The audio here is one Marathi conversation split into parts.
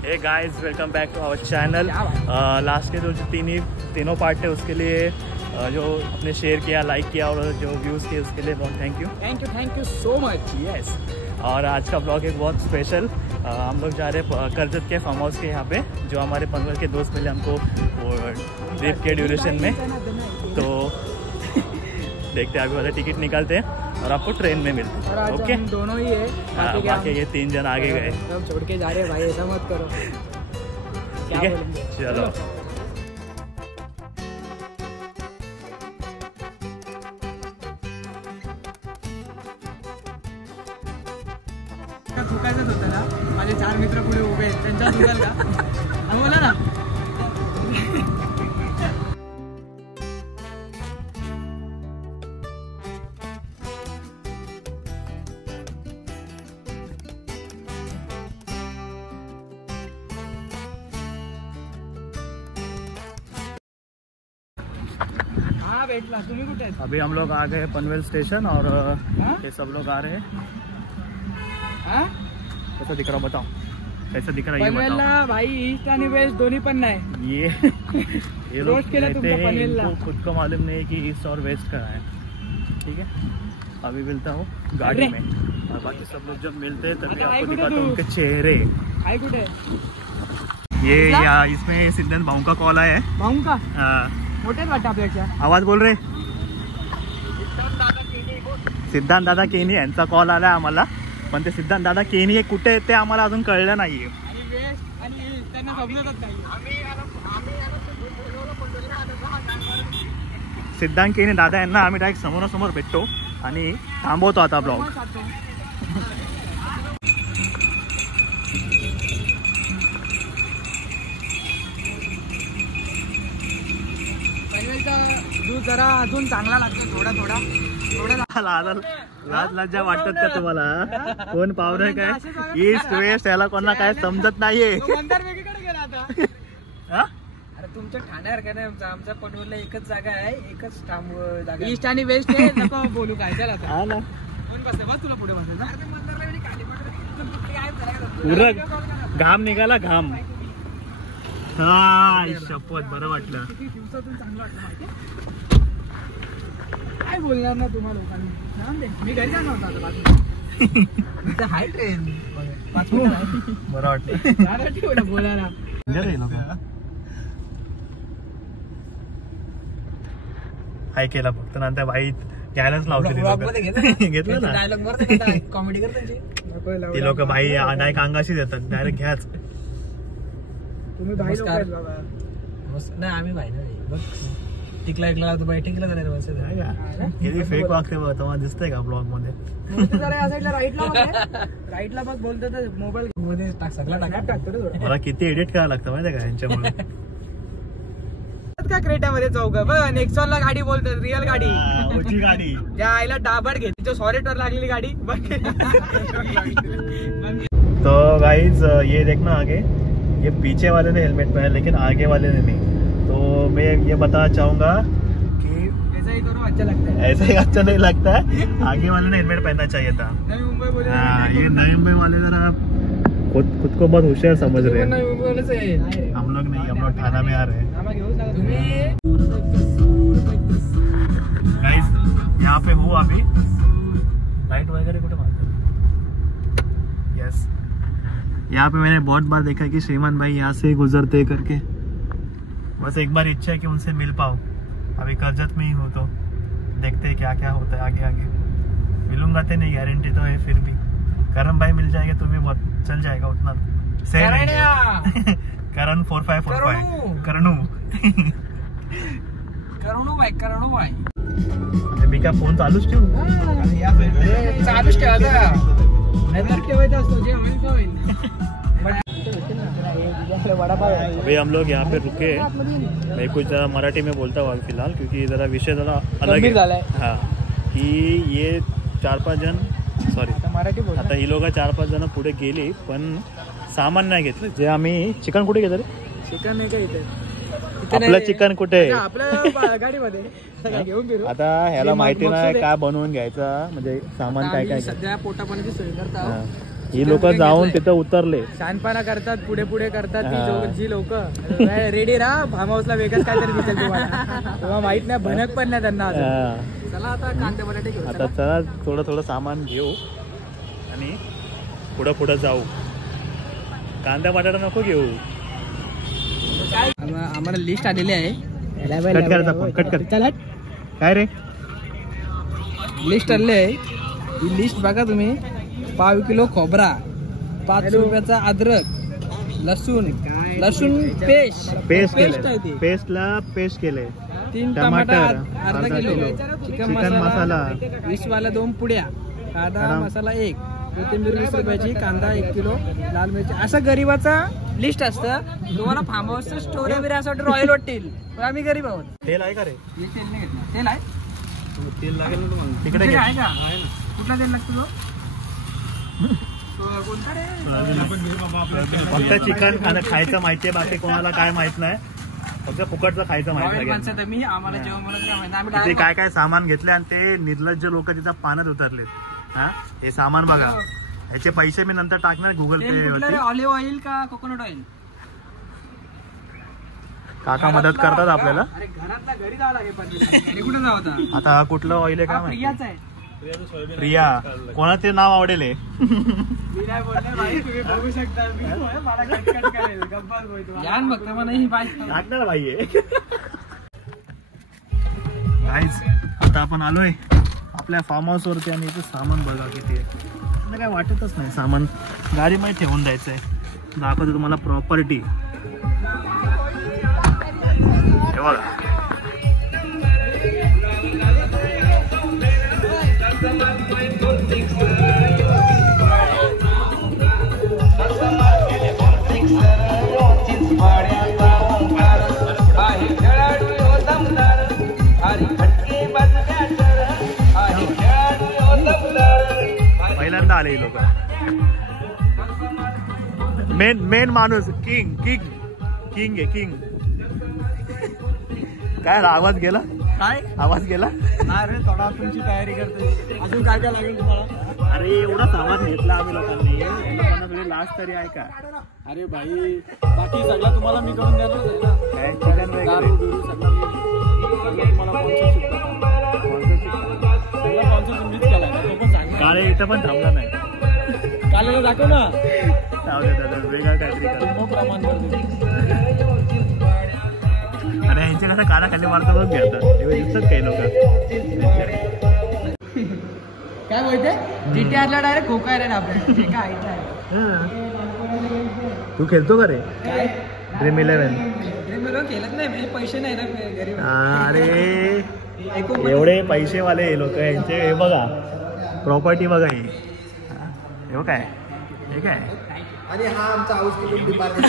हे guys, welcome back to our channel. Last के जो तीनों पार्ट थे उसके लिए जो आपने शेयर किया, लाइक किया और जो व्यूज़ किए उसके लिए बहुत thank you so much. Yes, और आज का ब्लॉग एक बहुत स्पेशल। हम लोग जा रहे हैं करजत के फार्म हाउस के यहाँ पे, जो हमारे पनवेल के दोस्त मिले हमको वो ट्रिप के ड्यूरेशन में। तो देखते हैं, अभी वाला टिकट निकालते हैं और आपको ट्रेन में मिलते हैं। ओके, हम दोनों ही है, बाकी ये 3 जन आगे गए। सब छोड़ के जा रहे हैं भाई, ऐसा मत करो। ठीक है, चलो। चुकायचंच होतं ना, माझे 4 मित्र पुढे उभे आहेत, त्यांच्या चुकाल का? बोला ना। हाँ बैठला, तुम्ही कुठे आहेत? अभी हम लोग आ गए पनवेल स्टेशन और ये सब लोग आ रहे हैं। कैसा दिख रहा बताओ, कैसा दिख रहा है ये बताओ। पनवेलला भाई ईस्ट आणि वेस्ट दोन्ही पण नाही। ये लोग रोस्ट केला रहते तुमचा हैं, पनवेलला। इनको खुद को मालूम नहीं है कि ईस्ट और वेस्ट का है। ठीक है, अभी मिलता हूँ गाड़ी में और बाकी सब लोग जब मिलते हैं तभी आपको दिखाता हूँ उनके चेहरे। आई कुठे? ये या इसमें सिद्धांत भाऊ का कॉल आया है। भाऊ का? हाँ, मोठेच वाटतं आपल्याच्या। आवाज बोल रहे। सिद्धांत दादा केनी यांचा कॉल आलाय आम्हाला, पण ते सिद्धांत दादा केनी हे कुठे आहेत ते आम्हाला अजून कळलं नाहीये। आणि वेस्ट आणि ईस्ट त्यांना समजतच नाही। सिद्धांत केनी दादा यांना आम्ही डायरेक्ट समोरासमोर भेटतो आणि थांबवतो आता ब्लॉग। पनवेलचा दूध जरा अजून चांगला लागतो, थोडा थोडा लाज लज्जा वाटतात का तुम्हाला? कोण पावलं काय ईस्ट वेस्ट याला कोणाला काय समजत नाहीये। वेगळीकडे गेला आता। हा? अरे तुमच्या ठाण्यासारखं नाही, आमच्या पनवेलला एकच जागा आहे, एकच जागा, ईस्ट आणि वेस्ट आहे। नको बोलू काय, चला आता। हा ना, कोण बसते बस, तुला पुढे बसायचं। पुरं घाम निघाला, घाम। हा, शपथ, बरं वाटलं। किती दिवसातून चांगलं वाटलं माहिती? काय बोलणार ना तुम्हा लोकांनी, जाऊन दे, मी घरी जाणार होतो आता 5 मिनिटं। हाय ट्रेन 5 मिनिटं, बरं वाटलं बोलायला। हाय केला फक्त, नंतर बाई घ्यायलाच लावते घेतलं ना डायलॉग बरं, कॉमेडी करते ती लोक। भाई डायरेक्ट अंगाशी देतात, डायरेक्ट घ्याच। तुम्ही भाई लोक आहेत बाबा। नाही आम्ही भाई नाही, बघ टिकला ऐकला तर बाई टिकला झाला रे। फेक वागते बघ, तुम्हाला दिसतंय का ब्लॉग मध्ये? राईटला बघ बोलतो तर मोबाईल मध्ये सगळा टाकतो रे। मला किती एडिट करावं लागतं माहिती का यांच्यामुळे। का क्रेटामध्ये चौक बघ, नेक्सॉनला गाडी बोलतात, रिअल गाडी, मोठी गाडी, त्या आईला डाबड घेते, जो सॉरेटवर लागलेली गाडी बघ। तो गाइस ये देखना आगे, ये पीछे वाले ने हेलमेट पहना लेकिन आगे वाले ने नहीं। तो मैं ये बताना चाहूंगा कि ऐसा ही करो, अच्छा लगता है। ऐसा ही अच्छा नहीं लगता है, आगे वाले ने हेलमेट पहनना चाहिए था। नवी मुंबई बोले, ये नई मुंबई वाले जरा खुद को बहुत होशियार समझ रहे हैं। नवी मुंबई से हम लोग नहीं, हम लोग थाना में आ रहे हैं। गाइस यहाँ पे हूँ अभी, लाइट वगैरह कुछ मारते। यस, यहाँ पे मैंने बहुत बार देखा है कि श्रीमान भाई यहाँ से गुजरते करके। बस एक बार इच्छा है कि उनसे मिल पाओ। अभी करजत में ही हो तो देखते हैं क्या क्या होता है आगे आगे। मिलूंगा तो नहीं गारंटी तो है, फिर भी करण भाई मिल जाएगा तो भी बहुत चल जाएगा, उतना करण 4545 करणू भाई। मी काय फोन चालूच ठेवू? चालूच ठेवायचा, नाहीतर ठेवायचा असतो, जे होईल ते होईल। अभी हम लोग यहाँ पे रुके, मैं कुछ ज़रा मराठी में बोलता हूँ फिलहाल, क्योंकि ज़रा विषय ज़रा अलग है। हाँ, कि ये 4-5 जण, सॉरी मराठी बोल, आता ही लोक 4-5 जण पुढे गेली पण सामान नाही घेतलं। जे आम्ही चिकन कुठे घेतलं रे? चिकन नाही का इथे? आपलं चिकन कुठे? आपल्या गाडीमध्ये घेऊन फिरू। आता ह्याला माहिती नाही काय बनवून घ्यायचं, म्हणजे सामान काय काय सध्या पोटापाण्याची सोय करता। ही लोक जाऊन तिथं उतरले, शानपणा करतात, पुढे पुढे करतात जी लोक. रेडी राहा, फार्म हाऊसला वेगळंच काहीतरी दिसेल तुम्हाला माहित नाही, भनक पण नाही त्यांना. चला आता कांदे बटाटे घेऊ. आता चला थोडं थोडं सामान घेऊ आणि पुढं जाऊ. कांदा बटाटा नको घेऊ. आम्हाला लिस्ट आलेली आहे. कट कर. काय रे लिस्ट आलेली आहे. ही लिस्ट बघा तुम्ही. 5 किलो खोबरा, 5 रुपयाचा अद्रक, लसूण पेस्ट केले, 3 टमाटर, अर्धा किलो चिकन मसाला, 20 वाल्या 2 पुड्या, कांदा मसाला 1, कोथिंबीर 20 रुपयाची, कांदा 1 किलो, लाल मिरची. असं गरीबाचा लिस्ट असतं. तुम्हाला फार्म हाऊसचं स्टोरी वगैरे असं वाटतं रॉयल वाटतील, पण आम्ही गरीब आहोत. तेल आहे का रे? तेल नाही घेतलं. तेल आहे, तेल लागेल ना तुम्हाला तिकडे आहे का? कुठला तेल लागतो तो? कोणता रे? फक्त चिकन खायचं माहितीये, बाकी कोणाला काय माहित नाही. फक्त फुकटचं खायचं माहिती. मी आम्हाला जेवण म्हणत ते काय काय सामान घेतले आणि ते निर्लज्ज लोक तिथं पाण्यात उतरले. हा, हे सामान बघा. ह्याचे पैसे मी नंतर टाकणार गुगल पे. ऑलिव्ह ऑइल का कोकोनट ऑइल? काका मदत करतात आपल्याला. घरी जावं लागेल. कुठे जावं आता कुठलं ऑइल आहे का प्रियाच आहे. प्रिया, कोणाचे नाव आवडेल? बघू शकता. आता आपण आलोय आपल्या फार्म हाऊस वरती आणि इथे सामान बघा किती आहे. काय वाटतच नाही, सामान गाडीमध्ये ठेवून द्यायचंय. दाखवतो तुम्हाला प्रॉपर्टी. हे बघा, पहिल्यांदा आले लोक. मेन माणूस किंग आहे. किंग काय आवाज गेला? काय आवाज गेला? अरे थोडा तुमची तयारी करते. अजून काय काय लागेल तुम्हाला? अरे एवढा सामान घेतला आम्ही लोकांना थोडी लास्ट तरी आहे का? अरे भाई, बाकी सगळं तुम्हाला मी करून देणार आहे ना. काय चिकन वगैरे काळे इथं पण थांबला नाही. कालेला दाखव ना. वेगळा काहीतरी प्रमाण. अरे ह्यांच्या कसं काना खाली मारता बघ घेतात दिसतात काही लोक. काय बोलते? जीटीआरला डायरेक्ट खोकायला आपल्याला. जे काय तू खेळतो का रे ड्रीम 11? खेळत नाही, पैसे नाही ना घरी. अरे एवढे पैसेवाले हे लोक, यांचे हे बघा प्रॉपर्टी बघा. हे काय, हे काय. आणि हा आमचा हाऊस कीपिंग डिपार्टमेंट.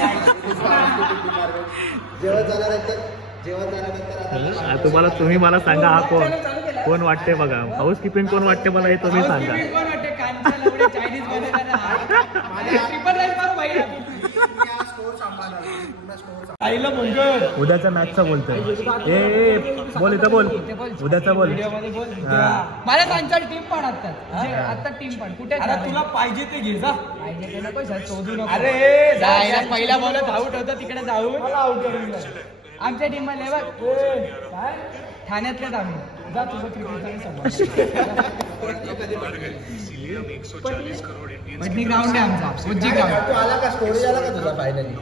तुम्हाला तुम्ही मला सांगा हा कोण वाटते बघा. हाऊस कीपिंग कोण वाटते मला हे तुम्ही सांगा. उद्याचा मॅचचा बोलतोय. बोल इथं बोल. उद्याचा बोल. मला त्यांच्या टीम पण आता टीम पण कुठे? तुला पाहिजे ते घे जा. अरे पहिला बॉलच आउट होता, तिकडे जाऊन आउट करून आमच्या टीम मध्ये बघ ठाण्यातल्याच आम्ही. जा तुझं क्रिकेट ग्राउंड आहे आमचा.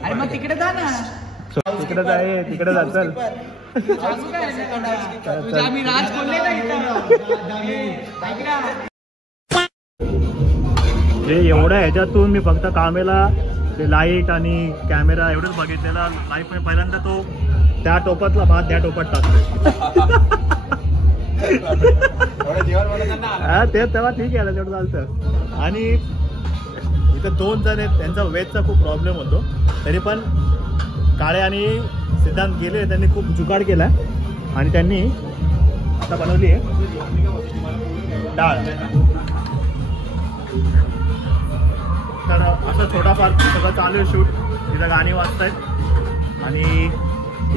अरे मग तिकडे जा ना. तिकडे जाय, तिकडे जा. चल आम्ही राज बोलले एवढ्या ह्याच्यातून मी फक्त कामेला ते लाईट आणि कॅमेरा एवढंच बघितलेला. लाईफ मध्ये पहिल्यांदा तो त्या टोपातला भात त्या टोपात टाकतोय. हा ते तेव्हा ठीक आहे, तेवढं चालतं. आणि इथं 2 जण आहेत, त्यांचा वेजचा खूप प्रॉब्लेम होतो. तरी पण काळे आणि सिद्धांत गेले, त्यांनी खूप जुगाड केला आणि त्यांनी आता बनवली आहे डाळ. तर असं थोडाफार सगळं चालू आहे शूट. इथं गाणी वाजतायत आणि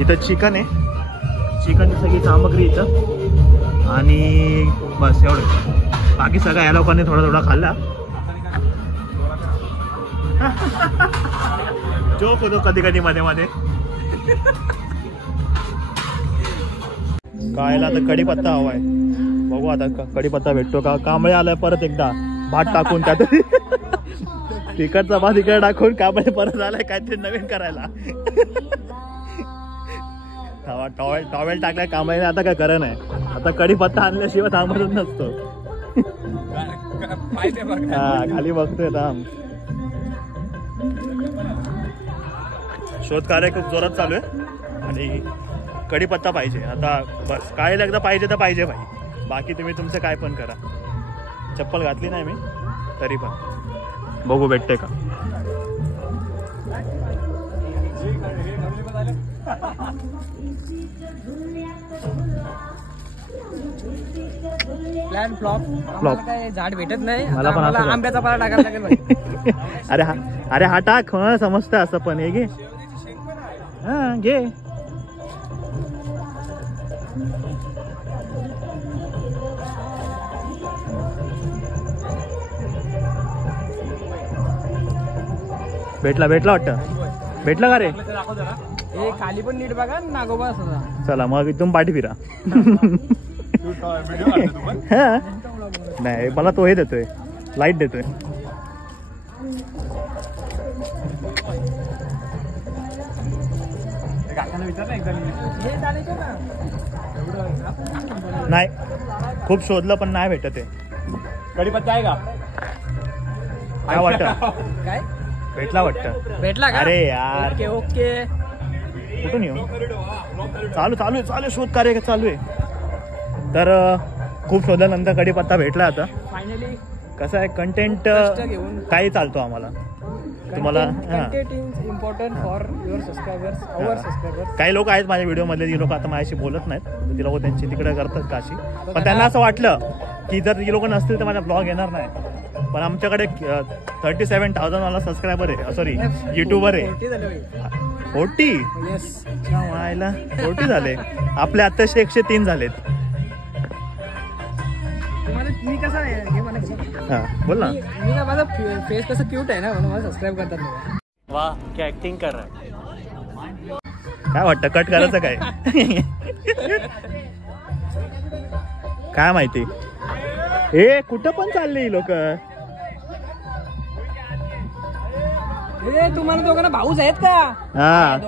इथं चिकन आहे. चिकनची सगळी सामग्री इथं आणि बस एवढं. बाकी सगळं या लोकांनी थोडा थोडा खाल्ला. जोक होतो कधी कधी मध्ये मध्ये. खायला आता कढीपत्ता हवाय. बघू आता कढीपत्ता भेटतो का. कांबळे आलाय परत एकदा भात टाकून त्यात. तिकडचा भात इकडे टाकून कांबळे परत आलाय काहीतरी नवीन करायला. टॉवेल टाकलाय कांबळेने. आता काय करा नाही. आता कढीपत्ता आणल्याशिवाय थांबतच नसतो. हा खाली बघतोय थांब. शोध कार्य खूप जोरात चालू आहे आणि कढीपत्ता पाहिजे आता. बस काय एकदा पाहिजे तर पाहिजे भाई. बाकी तुम्ही तुमचं काय पण करा. चप्पल घातली नाही मी तरी पण बघू भेटते का. Plan flop. काय झाड भेटत नाही. मला पण आंब्याचा पाला टाकायला लागेल. अरे हा टाक. समजतं असं पण. हे घे. हा घे. भेटला वाटतं. भेटला का रे. हे खाली पण नीट बघा. नागोबा असं. चला मग इथून पाठी फिरा. नाही मला तो हे देतोय. लाईट देतोय. नाही खूप शोधलं पण नाही भेटत आहे. कढीपत्ता आहे का. काय वाटतं. काय भेटला वाटतं. भेटला का. अरे यार. Okay okay. कुठून येऊ. चालू शोध कार्य चालू आहे. तर खूप शोधल्यानंतर कढीपत्ता भेटला. आता फायनली कसं आहे कंटेंट काही चालतो आम्हाला. तुम्हाला important for your subscribers. Our subscribers. काही लोक आहेत माझ्या व्हिडिओमध्ये. जी लोक आता माझ्याशी बोलत नाहीत. ती लोक त्यांची तिकडे करतात काशी. पण त्यांना असं वाटलं की जर ही लोक नसतील तर माझा ब्लॉग येणार नाही. पण आमच्याकडे 37,000 वाला सबस्क्रायबर आहे. सॉरी युट्यूबर आहे. 40 40 झाले. आपले आत्ताशे 103 झालेत. मी कसं आहे हा बोल ना. मी का माझा फेस कसं क्यूट आहे ना म्हणून मला सबस्क्राईब करतात. वाह क्या ऍक्टिंग कर रहा. काय वाटतं कट करायचं काय. काय माहिती. ए कुठं पण चालले लोक. तुम्हाला दोघांना भाऊच आहेत का. हा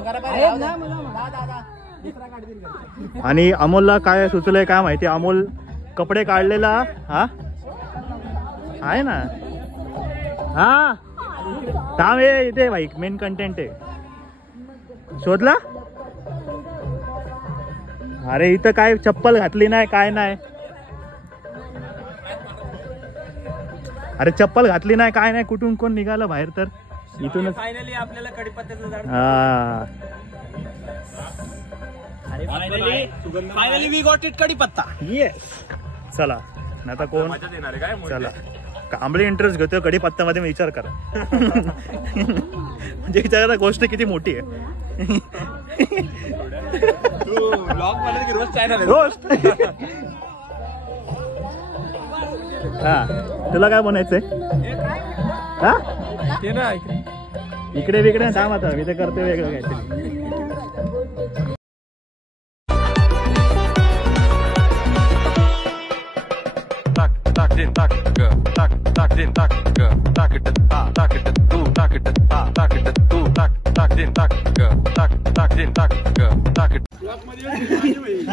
आणि अमोलला काय सुचलंय काय माहिती. अमोल कपडे काढलेला. हा आहे ना. हा थांब. इथे भाई मेन कंटेंट आहे. शोधला. अरे इथं काय चप्पल घातली नाही काय नाही. अरे चप्पल घातली नाही काय नाही. कुठून कोण निघालं बाहेर. तर इथूनच फायनली आपल्याला कढीपत्त्याचं झाड. फायनली वी गॉट इट कढीपत्ता. येस. चला आता कोण. चला कांबळे इंटरेस्ट घेतोय कढीपत्त्यामध्ये. मी विचार करा. म्हणजे विचार करा गोष्ट किती मोठी आहे. हा तुला काय म्हणायचंय. हा ते ना इकडे बिकडे थांब. आता मी ते करते वेगळं काहीतरी.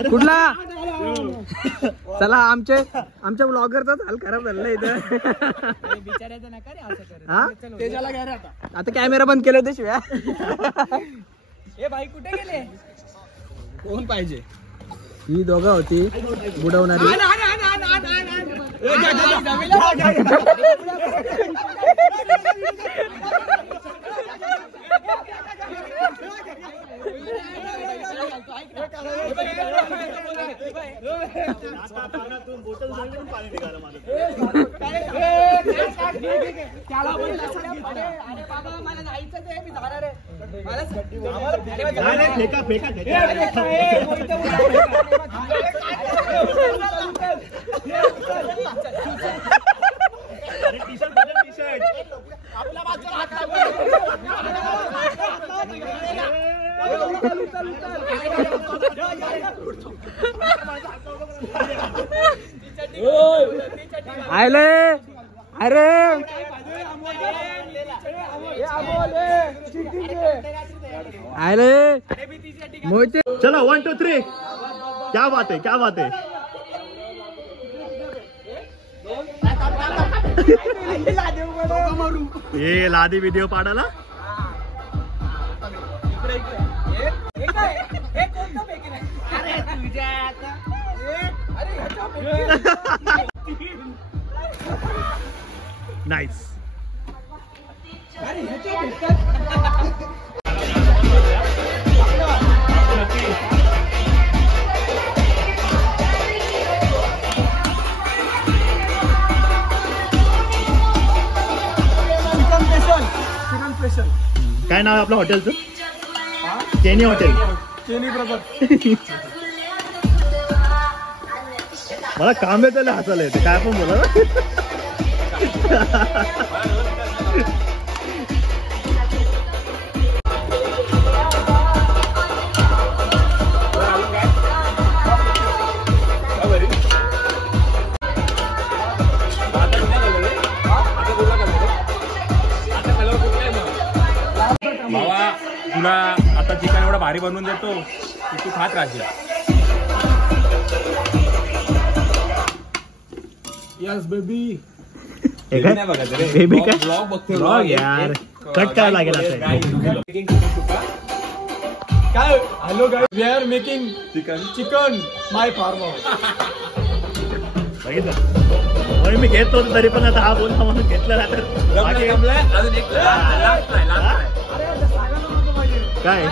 कुठला. चला आमच्या ब्लॉगरचाच हाल खराब झालेला इथं. आता कॅमेरा बंद केलं होते शिव्या. हे भाई कुठे गेले. कोण पाहिजे. ही दोघं होती बुडवणारी. आले अरे आले मोहिते चलो 1 2 3 क्या बात है क्या बात है ये लादी व्हिडिओ पाडाला नाइस काय नाव आहे आपल्या हॉटेलचं केनी हॉटेल केनी ब्रदर मला काम येतं हसायला येते काय पण बोला बाबा तुला आता चिकन एवढं भारी बनवून देतो की तू खात राहशील. यस बेबी बेबी काय ब्लॉग बघतो ब्लॉग यार कट करायला लागेल आता काय hello guys we are making chicken my farm house. बघितलं मी घेत होतो तरी पण आता हा बोलता म्हणून घेतलं ना तर अजून एक काय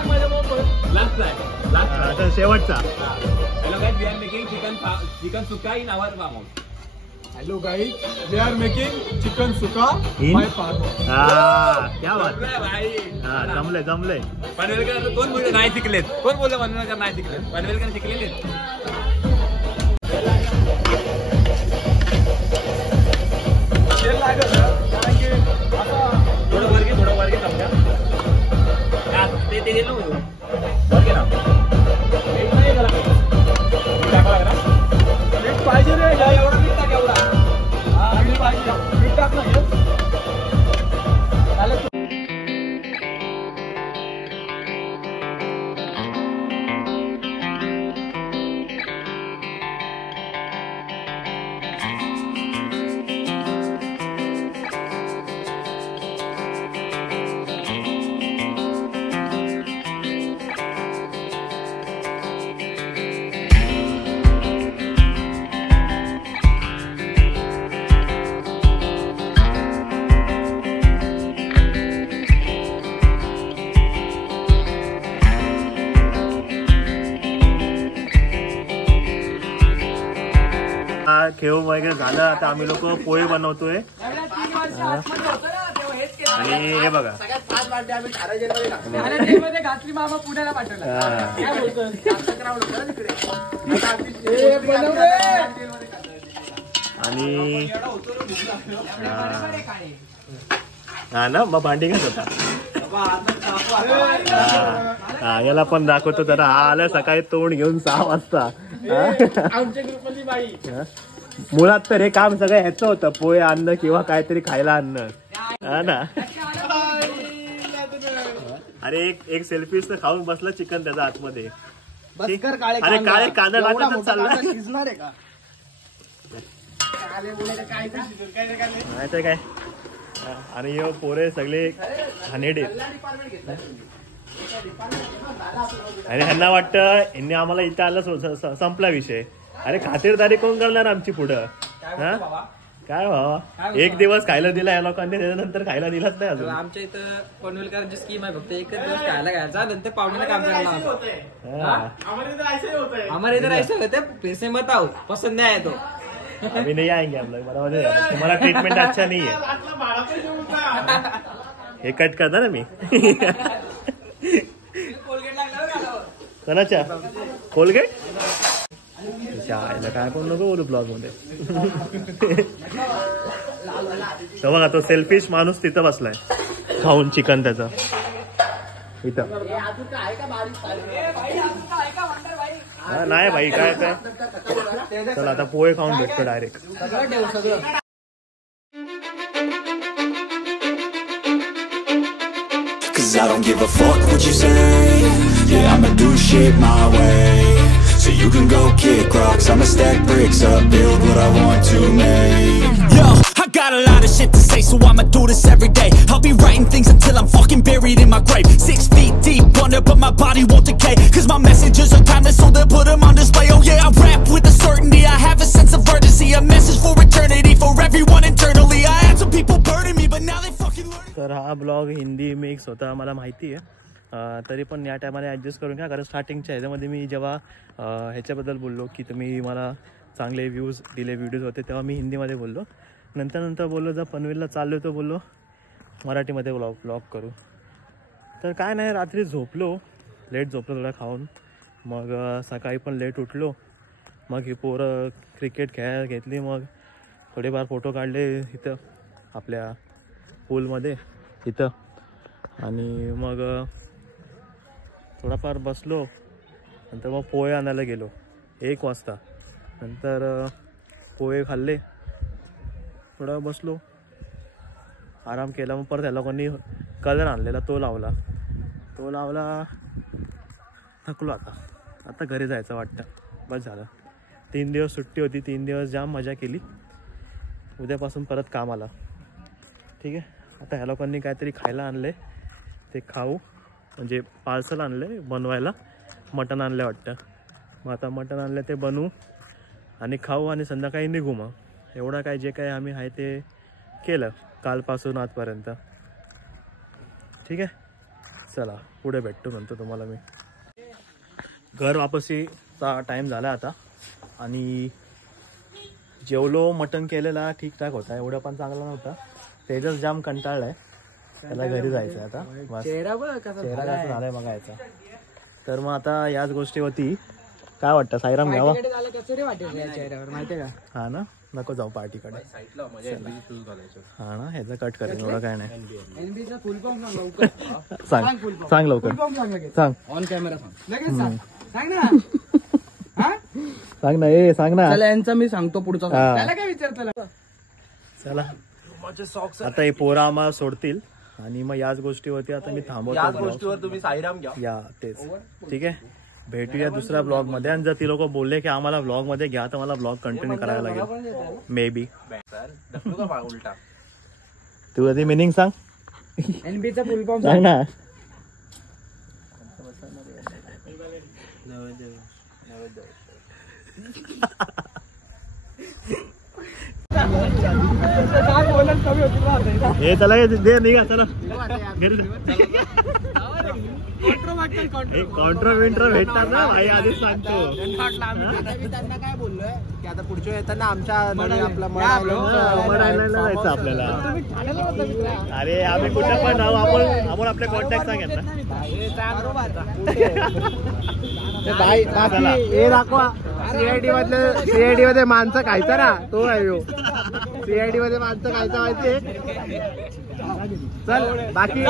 आता शेवटचा chicken sukka in our farm house. Hello guys we are making chicken sukka my farm house. क्या बात जमले जमले पनवेलकर कोण बोलले नाही शिकलेत कोण बोललं पनवेलकर नाही शिकलेत पनवेलकर शिकलेले थोडं वर घे समजा ते गेलो वर घे ना पाहिजे रे एवढा मीठ टाक एवढा मीठ पाहिजे मीठ टाक ना खेळ वगैरे झालं आता आम्ही लोक पोहे बनवतोय आणि हे बघा घातली मामा पुण्याला पाठवला आणि हा ना मग भांडी घात होता याला पण दाखवतो जरा हा आला सकाळी तोंड घेऊन 6 वाजता आमच्या ग्रुपमधली बाई मुळात तर हे काम सगळं ह्याचं होतं पोहे आणणं किंवा काहीतरी खायला आणणं हा ना अरे एक सेल्फी खाऊन बसला चिकन त्याचा आतमध्ये अरे काळे कांदा टाकतच चालला शिजणार आहे का माहिती काय आणि हे पोरे सगळे घाणेरडे आणि ह्यांना वाटतं यांनी आम्हाला इथं आलं संपला विषय. अरे खातिरदारी कोण करणार आमची पुढं हा काय भावा एक दिवस खायला दिला या लोकांनी त्याच्यानंतर खायला दिलाच नाही अजून. आमच्या इथं पनवेलकरांची स्कीम आहे फक्त एकच दिवस खायला घ्यायचा नंतर पाहुण्याला काम करायला हमारे इधर ऐसे होते पैसे मत आओ पसंद नाही आहे तो अभी नहीं आएंगे हम लोग बराबर तुम्हारा ट्रीटमेंट अच्छा नहीं है हे कट करता ना मी कोणाच्या कोलगेट काय पण नको बोलू ब्लॉग मध्ये तर बघा तो सेल्फिश माणूस तिथं बसलाय खाऊन चिकन त्याचा इथं नाही भाई काय काय चला आता पोहे खाऊन भेटतो direct. Cause I don't give a fuck what you say. Yeah, I'ma do shit my way. So you can go kick rocks, I'ma stack bricks up, build what I want to make. Yo, I got a lot of shit to say, so I'ma do this every day. I'll be writing things until I'm fucking buried in my grave. 6 feet deep under, but my body won't decay. Cause my messages are timeless, so they'll put them on display. Oh yeah, I rap with a certainty, I have a sense of urgency. A message for eternity, for everyone internally. I had some people burning me, but now they fucking learn. तर हा ब्लॉग हिंदी मिक्स होता मला माहिती आहे, तरी पण या टायमाला ॲडजस्ट करून घ्या. कारण स्टार्टिंगच्या ह्याच्यामध्ये मी जेव्हा ह्याच्याबद्दल बोललो की तुम्ही मला चांगले व्ह्यूज दिले व्हिडिओज होते, तेव्हा मी हिंदीमध्ये बोललो. नंतर बोललो जर पनवेलला चाललो तो बोललो मराठीमध्ये ब्लॉग करू. तर काय नाही, रात्री झोपलो, लेट झोपलो थोडा खाऊन. मग सकाळी पण लेट उठलो. मग ही पोरं क्रिकेट खेळायला घेतली. मग थोडेफार फोटो काढले इथं आपल्या पूलमध्ये इथं. आणि मग थोडाफार बसलो. नंतर मग पोहे आणायला गेलो 1 वाजता. नंतर पोहे खाल्ले, थोडा बसलो, आराम केला. मग परत त्या लोकांनी कलर आणलेला तो लावला. थकलो आता घरी जायचं वाटतं. बस झालं. 3 दिवस सुट्टी होती, 3 दिवस जाम मजा केली. उद्यापासून परत कामाला. ठीक आहे. आता ह्या लोकांनी काहीतरी खायला आणले, ते खाऊ. म्हणजे पार्सल आणले बनवायला, मटण आणले वाटतं. मग आता मटण आणले ते बनवू आणि खाऊ आणि संध्याकाळी निघू. मग एवढं काय जे काय आम्ही आहे ते केलं कालपासून आजपर्यंत. ठीक आहे. चला पुढे भेटतो नंतर तुम्हाला मी. घर वापसीचा टाईम झाला आता आणि जेवलो. मटण केलेला ठीकठाक होता, एवढा पण चांगला नव्हता. तेजस जाम कंटाळला आहे, त्याला घरी जायचं आहे आता. बस चेहरा कसा झालाय बघायचा. तर मग आता याच गोष्टी होती. काय वाटतं साईराम घ्यावा? हा ना, नको जाऊ पार्टीकडे. हा ना, ह्याचं कट करेन, एवढं काय नाही. सांग लवकर सांग. ऑन कॅमेरा सांग ना. सांग ना. यांचा मी सांगतो पुढचा. त्याला काय विचारतो. चला आता हे पोरं आम्हाला सोडतील आणि मग याच गोष्टीवरती आता मी थांबवतो. याच गोष्टीवर तुम्ही साईराम घ्या. या तेच. ठीक आहे. भेटूया दुसऱ्या ब्लॉग मध्ये. आणि जर ती लोक बोलले की आम्हाला ब्लॉग मध्ये घ्या तर मला ब्लॉग कंटिन्यू करायला लागेल मे बी. तू आधी मिनिंग सांग. एनबीचा फुल फॉर्म सांग ना. हे चला दे निघा चला. कॉन्ट्रा विंट्रा भेटतात ना भाई, आधीच सांगतो. त्यांना काय बोललोय की आता पुढच्या येताना आमच्या जायचं आपल्याला. अरे आम्ही कुठं पण राहू, आपण आपले कॉन्टॅक्ट सांगेल ना. हे दाखवा. सीआयडी मध्ये माणसं खायचं ना, तो आहे. सीआयडी मध्ये माणसं खायचं माहितीये. चल बाकी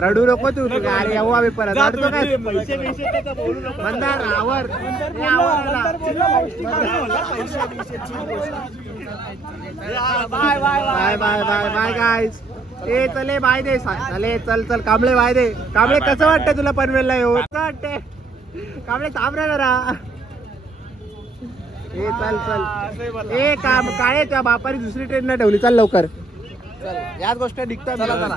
रडू नको तू. अरे येऊ आम्ही परत. रडतो काय? मंदार आवर. Bye bye bye bye bye guys. ए चले बाय दे. चले चल कांबळे बाय दे. कांबळे कसं वाटतं तुला पनवेलला येऊ? कसं वाटतंय कांबळे? थांब रे जरा. ए चल ए काम काय त्या बापारी दुसरी ट्रेन नाही ठेवली. चल लवकर. याच गोष्ट निघता मला.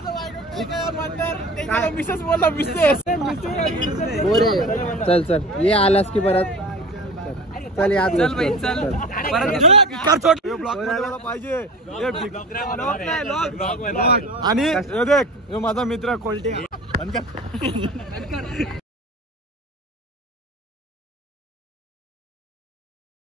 चल ये आलास की परत. चल याच गोष्ट पाहिजे. आणि माझा मित्र कोलटे.